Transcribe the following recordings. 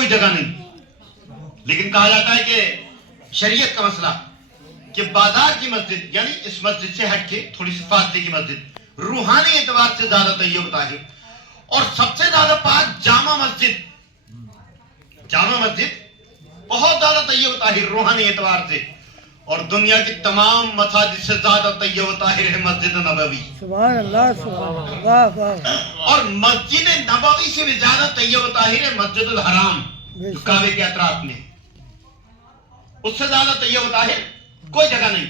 کوئی جگہ نہیں. لیکن کہا جاتا ہے کہ شریعت کا مسئلہ کہ بازار کی مسجد یعنی اس مسجد سے ہٹ کے تھوڑی سی فاصلے کی مسجد روحانی اعتبار سے زیادہ طیب طاہر اور سب سے زیادہ پاک جامع مسجد بہت زیادہ طیب طاہر روحانی اعتبار سے. اور دنیا کی تمام مساجد سے زیادہ طیب طاہر ہے مسجد نبوی. سبحان اللہ سبحان اللہ. اور مسجد نبوی سے بھی زیادہ طیب طاہر ہے مسجد الحرام جو کعبے کے اطراف میں. اس سے زیادہ طیب طاہر کوئی جگہ نہیں.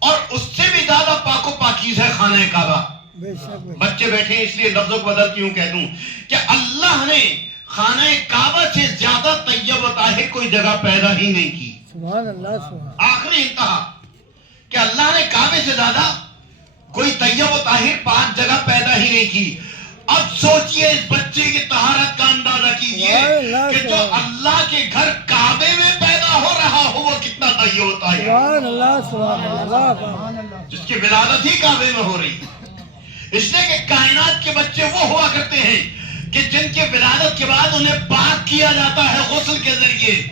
اور اس سے بھی زیادہ پاک و پاکیز ہے خانہ کعبہ. بچے بیٹھے اس لیے لفظوں کو بدل کیوں کہہ دوں کہ اللہ نے خانہ کعبہ سے زیادہ طیب و طاہر کوئی جگہ پیدا ہی نہیں کی. سبحان اللہ سبحان. آخری انتہا کہ اللہ نے کعبے سے زیادہ کوئی طیب و طاہر پاک جگہ پیدا ہی نہیں کی. اب سوچئے اس بچے کی طہارت کا اندازہ کیجئے کہ جو اللہ کے گھر کعبے میں پیدا ہو رہا ہو وہ کتنا طیب و طاہر. سبحان اللہ سبحان اللہ. جس کی ولادت ہی کعبے میں ہو رہی. اس لیے کہ کائنات کے بچے وہ ہوا کرتے ہیں کہ جن کے ولادت کے بعد انہیں پاک کیا جاتا ہے غسل کے ذریعے.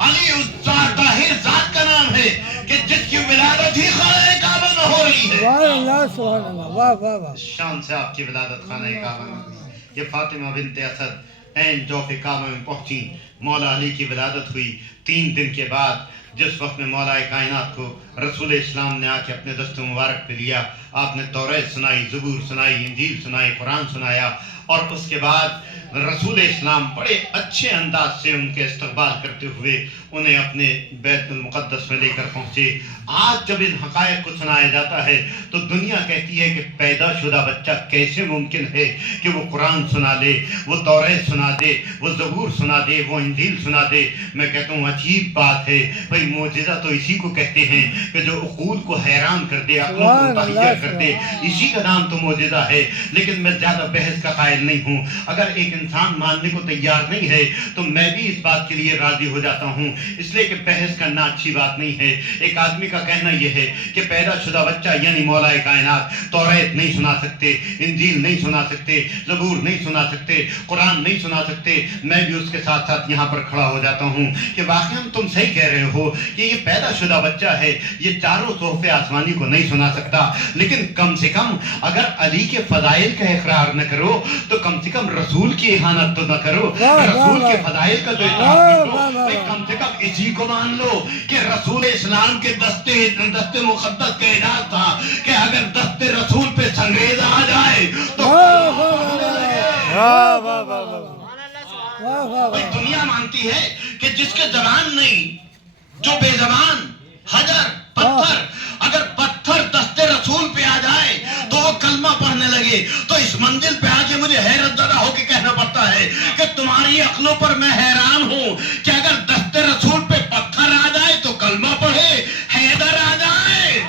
علی اس طاہر ذات کا نام ہے کہ جس کی ولادت ہی خانہ کعبہ میں ہو رہی ہے. سبحان اللہ سبحان اللہ. واہ واہ واہ. شان سے آپ کی ولادت خانہ کعبہ میں ہوئی. یہ فاطمہ بنت اسد عین جوف کعبہ میں پہنچی. مولا علی کی ولادت ہوئی 3 دن کے بعد. جس وقت میں مولا کائنات کو رسول اسلام نے آ کے اپنے دست مبارک پہ لیا. آپ نے توریت سنائی، زبور سنائی، انجیل سنائی، قرآن سنایا. اور اس کے بعد رسول اسلام بڑے اچھے انداز سے ان کے استقبال کرتے ہوئے انہیں اپنے بیت المقدس میں لے کر پہنچے. آج جب ان حقائق کو سنایا جاتا ہے تو دنیا کہتی ہے کہ پیدا شدہ بچہ کیسے ممکن ہے کہ وہ قرآن سنا دے، وہ توریت سنا دے، وہ زبور سنا دے، وہ انجیل سنا دے. میں کہتا ہوں عجیب بات ہے بھئی. معجزہ تو اسی کو کہتے ہیں کہ جو عقول کو حیران کر دے، عقلوں کو متحیر کر دے. اسی کا نام تو معجزہ ہے. لیکن میں زیادہ بحث کا قائل نہیں ہوں. اگر ایک انسان ماننے کو تیار نہیں ہے تو میں بھی اس بات کے لیے راضی ہو جاتا ہوں. اس لیے کہ بحث کرنا اچھی بات نہیں ہے. ایک آدمی کا کہنا یہ ہے کہ پیدا شدہ بچہ یعنی مولا کائنات توریت نہیں سنا سکتے، انجیل نہیں سنا سکتے، زبور نہیں سنا سکتے، قرآن نہیں سنا سکتے. میں بھی اس کے ساتھ ساتھ یہاں پر کھڑا ہو جاتا ہوں کہ واقعا تم صحیح کہہ رہے ہو کہ یہ پیدا شدہ بچہ ہے، یہ چاروں تحفے آسمانی کو نہیں سنا سکتا. لیکن کم سے کم اگر علی کے فضائل کا اقرار نہ کرو تو کم سے کم رسول کی اہانت تو نہ کرو. رسول کے فضائل کا تو اقرار کرو. کم سے کم اسی کو مان لو کہ رسول اسلام کے دست مقدس کا اعجاز تھا کہ اگر دست رسول پہ سنگریز آ جائے تو دنیا مانتی ہے کہ جس کے زبان نہیں، جو بے زبان، حجر پتھر، اگر پتھر دست رسول پہ آ جائے تو وہ کلمہ پڑھنے لگے. تو اس منزل پہ آ کے مجھے حیرت زدہ ہو کے کہنا پڑتا ہے کہ تمہاری عقلوں پر میں حیران ہوں کہ اگر دست رسول پہ پتھر آ جائے تو کلمہ پڑھے، حیدر آ جائے.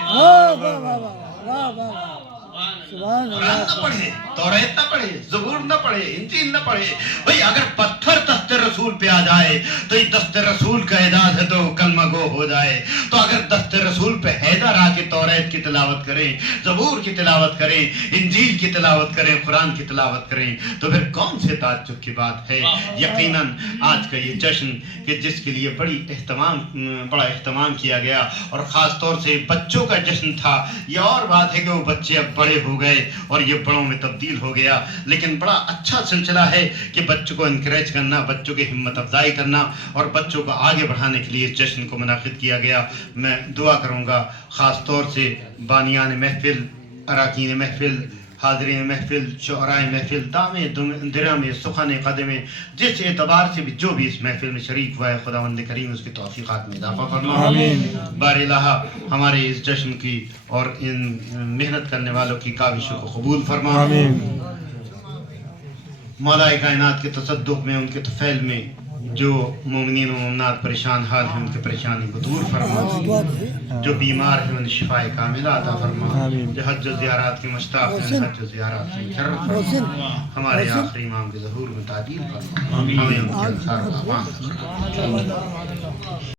قرآن نہ پڑھے، توریت نہ پڑھے، زبور نہ پڑھے، انجیل نہ پڑھے. بھئی اگر پتھر دست رسول پہ آ جائے تو یہ دست رسول کا اعجاز ہے تو کلمہ گو ہو جائے. تو اگر دست رسول پہ حیدر آ کے توریت کی تلاوت کریں، زبور کی تلاوت کریں، انجیل کی تلاوت کریں، قرآن کی تلاوت کریں تو پھر کون سے تعجب کی بات ہے. یقیناً آج کا یہ جشن کہ جس کے لیے بڑا اہتمام کیا گیا اور خاص طور سے بچوں کا جشن تھا. یہ اور بات ہے کہ وہ بچے اب بڑے ہو گئے اور یہ بڑوں میں تبدیل ہو گیا. لیکن بڑا اچھا سلسلہ ہے کہ بچوں کو انکریج کرنا، بچوں کی ہمت افزائی کرنا اور بچوں کو آگے بڑھانے کے لیے اس جشن کو منعقد کیا گیا. میں دعا کروں گا خاص طور سے بانیان محفل، اراکین محفل، حاضرین محفل، شعراء محفل، دامے درامے سخن قدمے، جس اعتبار سے بھی جو بھی اس محفل میں شریک ہوا ہے خداوند کریم اس کی توفیقات میں اضافہ فرما. بار الہ ہمارے اس جشن کی اور ان محنت کرنے والوں کی کاوشوں کو قبول فرما. مولا کائنات کے تصدق میں، ان کے طفیل میں جو مومنین و مومنات پریشان حال ہیں ان کے پریشانی کو دور فرما. جو بیمار ہیں انہیں شفاء کاملہ عطا فرما. جو حج و زیارات کے مشتاق ہیں حج و زیارات سے مشرف فرما. ہمارے آخری امام کے ظہور میں تعدیل فرما. ہمیں ان کے انصار و امان فرما.